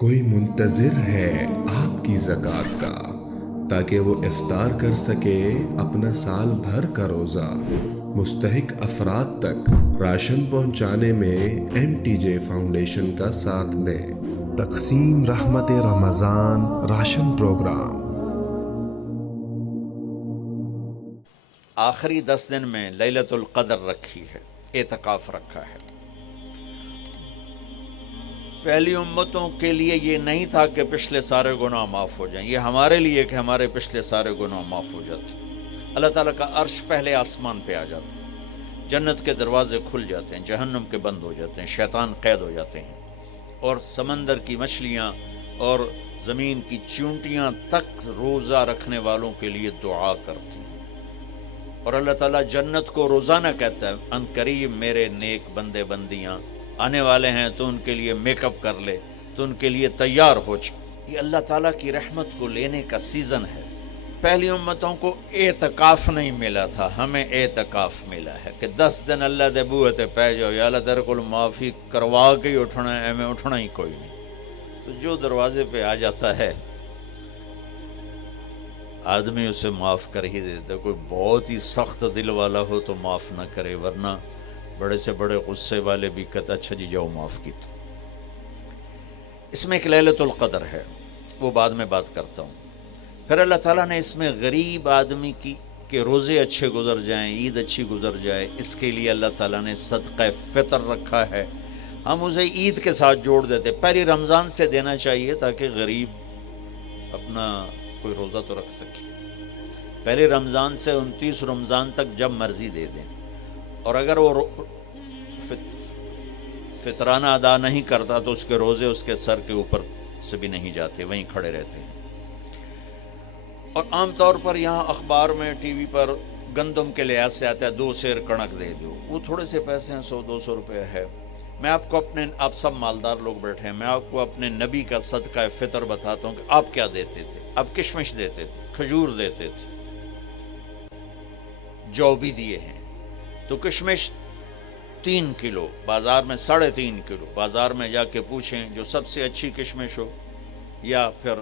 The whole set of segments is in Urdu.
کوئی منتظر ہے آپ کی زکوٰۃ کا تاکہ وہ افطار کر سکے اپنا سال بھر کا روزہ۔ مستحق افراد تک راشن پہنچانے میں MTJ فاؤنڈیشن کا ساتھ دیں۔ تقسیم رحمت رمضان راشن پروگرام۔ آخری 10 دن میں لیلۃ القدر رکھی ہے، اعتکاف رکھا ہے۔ پہلی امتوں کے لیے یہ نہیں تھا کہ پچھلے سارے گناہ معاف ہو جائیں، یہ ہمارے لیے کہ ہمارے پچھلے سارے گناہ معاف ہو جاتے۔ اللہ تعالیٰ کا عرش پہلے آسمان پہ آ جاتا ہے، جنت کے دروازے کھل جاتے ہیں، جہنم کے بند ہو جاتے ہیں، شیطان قید ہو جاتے ہیں، اور سمندر کی مچھلیاں اور زمین کی چونٹیاں تک روزہ رکھنے والوں کے لیے دعا کرتی ہیں۔ اور اللہ تعالیٰ جنت کو روزانہ کہتا ہے، ان قریب میرے نیک بندے بندیاں آنے والے ہیں، تو ان کے لیے میک اپ کر لے، تو ان کے لیے تیار ہو جا۔ یہ اللہ تعالیٰ کی رحمت کو لینے کا سیزن ہے۔ پہلی امتوں کو اعتکاف نہیں ملا تھا، ہمیں اعتکاف ملا ہے کہ 10 دن اللہ دے بوئے تے پہ جاؤ، یا اللہ تیرے کو معافی کروا کے ہی اٹھنا ہے، ہمیں اٹھنا ہی کوئی نہیں۔ تو جو دروازے پہ آ جاتا ہے آدمی اسے معاف کر ہی دیتا ہے۔ کوئی بہت ہی سخت دل والا ہو تو معاف نہ کرے، ورنہ بڑے سے بڑے غصے والے بھی کہتا اچھا جی جاؤ معاف کیتا۔ اس میں ایک لیلۃ القدر ہے، وہ بعد میں بات کرتا ہوں۔ پھر اللہ تعالیٰ نے اس میں غریب آدمی کی کہ روزے اچھے گزر جائیں، عید اچھی گزر جائے، اس کے لیے اللہ تعالیٰ نے صدقہ فطر رکھا ہے۔ ہم اسے عید کے ساتھ جوڑ دیتے، پہلی رمضان سے دینا چاہیے تاکہ غریب اپنا کوئی روزہ تو رکھ سکے۔ پہلے رمضان سے 29 رمضان تک جب مرضی دے دیں، اور اگر وہ فطرانہ ادا نہیں کرتا تو اس کے روزے اس کے سر کے اوپر سے بھی نہیں جاتے، وہیں کھڑے رہتے ہیں۔ اور عام طور پر یہاں اخبار میں ٹی وی پر گندم کے لحاظ سے آتا ہے 2 سیر کڑک دے دو، وہ تھوڑے سے پیسے ہیں، 100-200 روپے ہے۔ میں آپ کو آپ سب مالدار لوگ بیٹھے ہیں، میں آپ کو اپنے نبی کا صدقہ فطر بتاتا ہوں کہ آپ کیا دیتے تھے۔ آپ کشمش دیتے تھے، کھجور دیتے تھے، جو بھی دیے ہیں۔ تو کشمش 3 کلو، بازار میں 3.5 کلو، بازار میں جا کے پوچھیں جو سب سے اچھی کشمش ہو، یا پھر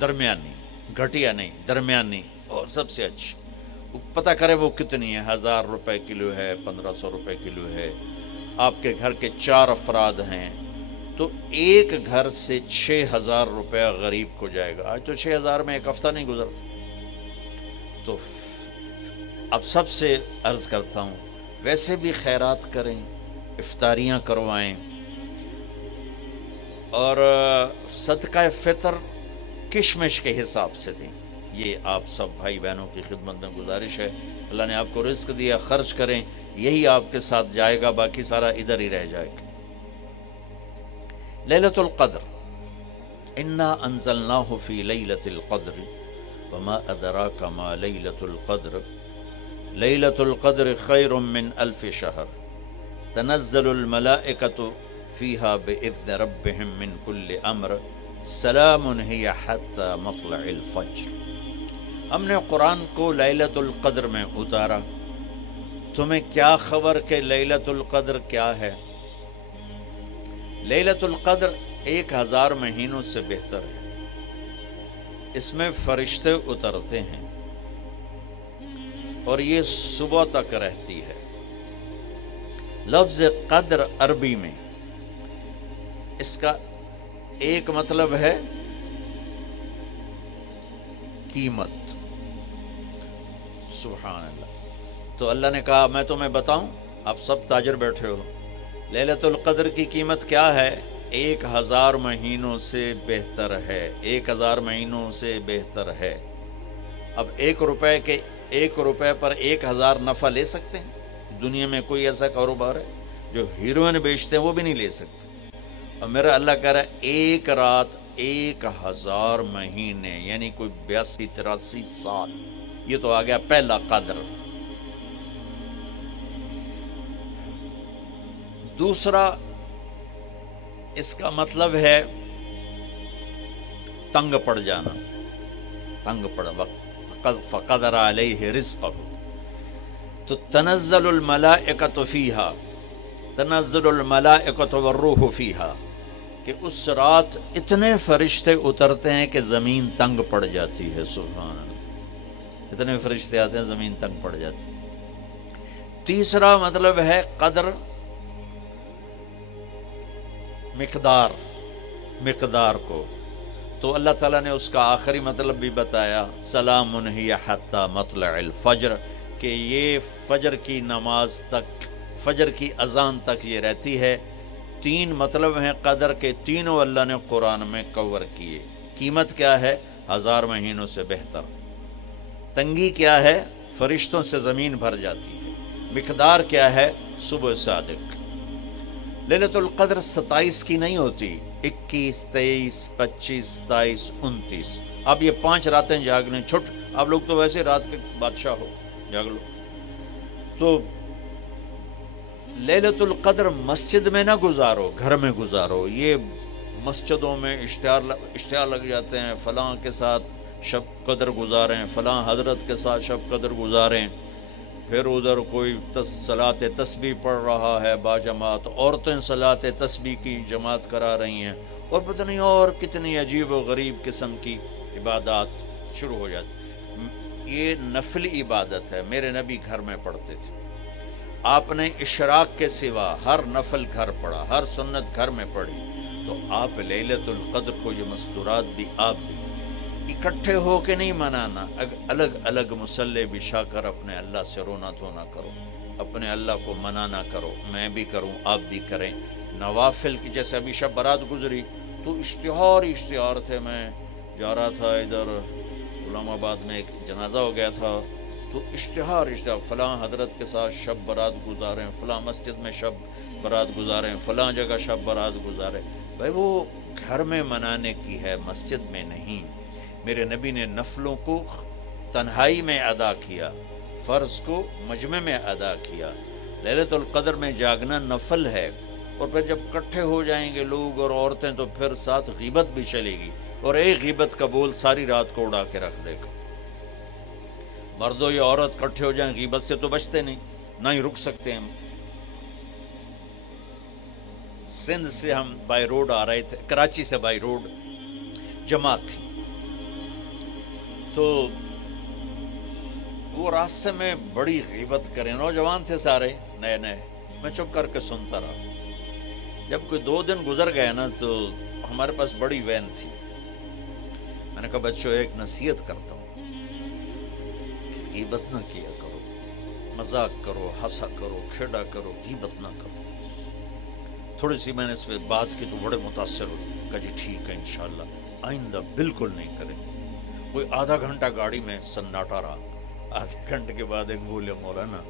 درمیانی، گھٹیا نہیں درمیانی اور سب سے اچھی، پتہ کرے وہ کتنی ہے، 1000 روپے کلو ہے، 1500 روپے کلو ہے۔ آپ کے گھر کے 4 افراد ہیں تو ایک گھر سے 6000 روپیہ غریب کو جائے گا۔ آج تو 6000 میں ایک ہفتہ نہیں گزرتا۔ تو اب سب سے عرض کرتا ہوں، ویسے بھی خیرات کریں، افطاریاں کروائیں، اور صدقہ فطر کشمش کے حساب سے دیں۔ یہ آپ سب بھائی بہنوں کی خدمت میں گزارش ہے۔ اللہ نے آپ کو رزق دیا، خرچ کریں، یہی آپ کے ساتھ جائے گا، باقی سارا ادھر ہی رہ جائے گا۔ لیلۃ القدر، انا انزلناہ فی لیلۃ القدر وما ادراک ما لیلۃ القدر لیلۃ القدر خیر من 1000 شہر تنزل الملائکۃ فیہا بإذن ربہم من کل امر سلام ہی حتی مطلع الفجر۔ ہم نے قرآن کو لیلۃ القدر میں اتارا، تمہیں کیا خبر کہ لیلۃ القدر کیا ہے؟ لیلۃ القدر 1000 مہینوں سے بہتر ہے۔ اس میں فرشتے اترتے ہیں اور یہ صبح تک رہتی ہے۔ لفظ قدر عربی میں اس کا ایک مطلب ہے قیمت۔ سبحان اللہ۔ تو اللہ نے کہا میں تمہیں بتاؤں، آپ سب تاجر بیٹھے ہو، لیلۃ القدر کی قیمت کیا ہے؟ 1000 مہینوں سے بہتر ہے، 1000 مہینوں سے بہتر ہے۔ اب 1 روپے پر 1000 نفع لے سکتے ہیں؟ دنیا میں کوئی ایسا کاروبار ہے؟ جو ہیروئن بیچتے ہیں وہ بھی نہیں لے سکتے۔ اور میرا اللہ کہہ رہا ہے 1 رات 1000 مہینے، یعنی کوئی 82-83 سال۔ یہ تو آ گیا پہلا قدر۔ دوسرا اس کا مطلب ہے تنگ پڑ جانا، تنگ پڑ وقت، فقدر علیہ رزقہ۔ تو تنزل الملائکۃ فیہا، تنزل الملائکۃ والروح فیہا، کہ اس رات اتنے فرشتے اترتے ہیں کہ زمین تنگ پڑ جاتی ہے. سبحان اللہ، اتنے فرشتے آتے ہیں زمین تنگ پڑ جاتی ہے. تیسرا مطلب ہے قدر، مقدار کو. تو اللہ تعالیٰ نے اس کا آخری مطلب بھی بتایا، سلام ہی حتی مطلع الفجر، کہ یہ فجر کی نماز تک، فجر کی اذان تک یہ رہتی ہے. 3 مطلب ہیں قدر کے، تینوں اللہ نے قرآن میں کور کیے. قیمت کیا ہے؟ 1000 مہینوں سے بہتر. تنگی کیا ہے؟ فرشتوں سے زمین بھر جاتی ہے. مقدار کیا ہے؟ صبح صادق. لیلۃ القدر 27 کی نہیں ہوتی، 21، 23، 25، 27، 29. اب یہ 5 راتیں جاگنے چھٹ. آپ لوگ تو ویسے رات کے بادشاہ ہو، جاگ لو. تو لیلۃ القدر مسجد میں نہ گزارو، گھر میں گزارو. یہ مسجدوں میں اشتہار لگ جاتے ہیں، فلاں کے ساتھ شب قدر گزاریں، فلاں حضرت کے ساتھ شب قدر گزاریں. پھر ادھر کوئی صلاۃ تسبیح پڑھ رہا ہے باجماعت، عورتیں صلاۃ تسبیح کی جماعت کرا رہی ہیں، اور پتہ نہیں اور کتنی عجیب و غریب قسم کی عبادات شروع ہو جاتی. یہ نفلی عبادت ہے. میرے نبی گھر میں پڑھتے تھے. آپ نے اشراق کے سوا ہر نفل گھر پڑھا، ہر سنت گھر میں پڑھی. تو آپ لیلۃ القدر کو یہ مستورات بھی آپ بھی اکٹھے ہو کے نہیں منانا، الگ الگ مصلی بچھا کر اپنے اللہ سے رونا دھونا کرو، اپنے اللہ کو منانا کرو. میں بھی کروں، آپ بھی کریں. نوافل کی، جیسے ابھی شب برات گزری تو اشتہار تھے. میں جا رہا تھا ادھر غلام آباد میں، ایک جنازہ ہو گیا تھا، تو اشتہار فلاں حضرت کے ساتھ شب برات گزاریں، فلاں مسجد میں شب برات گزاریں، فلاں جگہ شب برات گزاریں. بھائی وہ گھر میں منانے کی ہے، مسجد میں نہیں. میرے نبی نے نفلوں کو تنہائی میں ادا کیا، فرض کو مجمع میں ادا کیا. لیلۃ القدر میں جاگنا نفل ہے. اور پھر جب اکٹھے ہو جائیں گے لوگ اور عورتیں تو پھر ساتھ غیبت بھی چلے گی، اور ایک غیبت کا بول ساری رات کو اڑا کے رکھ دے گا. مردوں یا عورت اکٹھے ہو جائیں، غیبت سے تو بچتے نہیں، نہ ہی رک سکتے. ہم سندھ سے ہم بائی روڈ آ رہے تھے، کراچی سے بائی روڈ جماعت تھی. تو وہ راستے میں بڑی غیبت کریں، نوجوان تھے سارے نئے نئے. میں چپ کر کے سنتا رہا. جب کوئی 2 دن گزر گئے نا، تو ہمارے پاس بڑی وین تھی. میں نے کہا بچوں ایک نصیحت کرتا ہوں، غیبت نہ کیا کرو، مذاق کرو، ہنسا کرو، کھیڑا کرو، غیبت نہ کرو. تھوڑی سی میں نے اس پہ بات کی تو بڑے متاثر ہوئے. کہا جی ٹھیک ہے انشاءاللہ آئندہ بالکل نہیں کریں. کوئی آدھا گھنٹہ گاڑی میں سناٹا رہا. آدھے گھنٹے کے بعد ایک بولے مولانا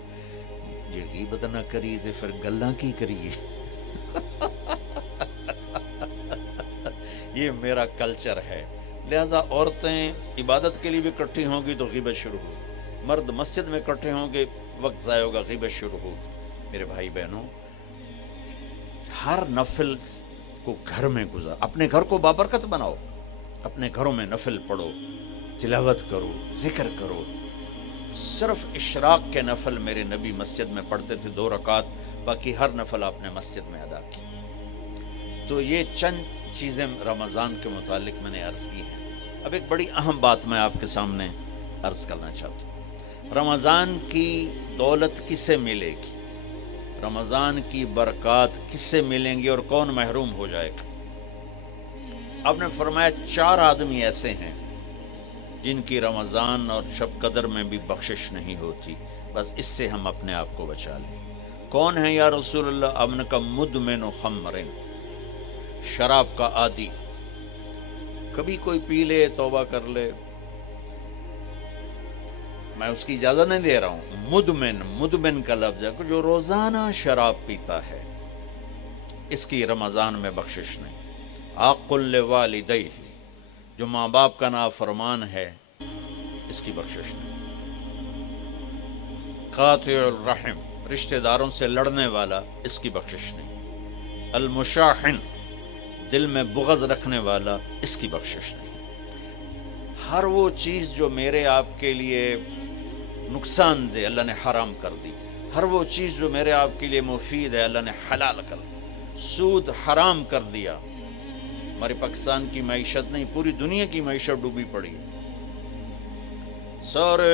یہ غیبت نہ کری تو پھر گلاں کی کریے. یہ میرا کلچر ہے. لہٰذا عورتیں عبادت کے لیے بھی اکٹھی ہوں گی تو غیبت شروع ہوگی، مرد مسجد میں اکٹھے ہوں گے وقت ضائع ہوگا، غیبت شروع ہوگی. میرے بھائی بہنوں، ہر نفل کو گھر میں گزار. اپنے گھر کو بابرکت بناؤ، اپنے گھروں میں نفل پڑھو، تلاوت کرو، ذکر کرو. صرف اشراق کے نفل میرے نبی مسجد میں پڑھتے تھے 2 رکعت، باقی ہر نفل آپ نے مسجد میں ادا کی. تو یہ چند چیزیں رمضان کے متعلق میں نے عرض کی ہیں. اب ایک بڑی اہم بات میں آپ کے سامنے عرض کرنا چاہتا ہوں. رمضان کی دولت کسے ملے گی؟ رمضان کی برکات کس سے ملیں گی اور کون محروم ہو جائے گا؟ آپ نے فرمایا 4 آدمی ایسے ہیں جن کی رمضان اور شب قدر میں بھی بخشش نہیں ہوتی. بس اس سے ہم اپنے آپ کو بچا لیں. کون ہے یا رسول اللہ؟ آپ نے کہا مدمن خمر، شراب کا عادی. کبھی کوئی پی لے توبہ کر لے، میں اس کی اجازت نہیں دے رہا ہوں. مدمن کا لفظ ہے کہ جو روزانہ شراب پیتا ہے، اس کی رمضان میں بخشش نہیں. عاق لوالدیہ، جو ماں باپ کا نافرمان ہے، اس کی بخشش نہیں. قاطع الرحم، رشتہ داروں سے لڑنے والا، اس کی بخشش نہیں. المشاحن، دل میں بغض رکھنے والا، اس کی بخشش نہیں. ہر وہ چیز جو میرے آپ کے لیے نقصان دے اللہ نے حرام کر دی. ہر وہ چیز جو میرے آپ کے لیے مفید ہے اللہ نے حلال کر دی. سود حرام کر دیا، ہماری پاکستان کی معیشت نہیں، پوری دنیا کی معیشت ڈوبی پڑی ہے، سارے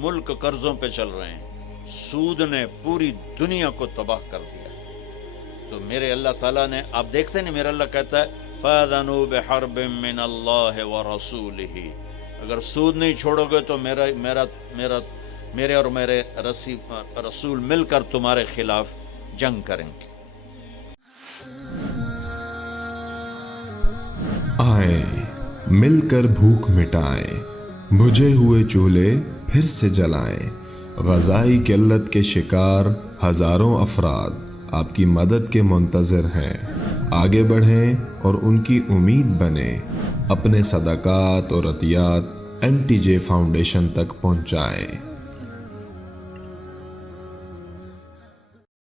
ملک قرضوں پہ چل رہے ہیں، سود نے پوری دنیا کو تباہ کر دیا۔ تو میرے اللہ تعالیٰ نے، آپ دیکھتے ہیں میرا اللہ کہتا ہے فَأَذَنُوا بِحَرْبٍ مِّنَ اللَّهِ وَرَسُولِهِ، اگر سود نہیں چھوڑو گے تو میرے اور میرے رسول مل کر تمہارے خلاف جنگ کریں گے۔ آئیں مل کر بھوک مٹائیں، بجھے ہوئے چولہے پھر سے جلائیں، غذائی قلت کے شکار ہزاروں افراد آپ کی مدد کے منتظر ہیں، آگے بڑھیں اور ان کی امید بنیں، اپنے صدقات اور عطیات NTJ فاؤنڈیشن تک پہنچائیں۔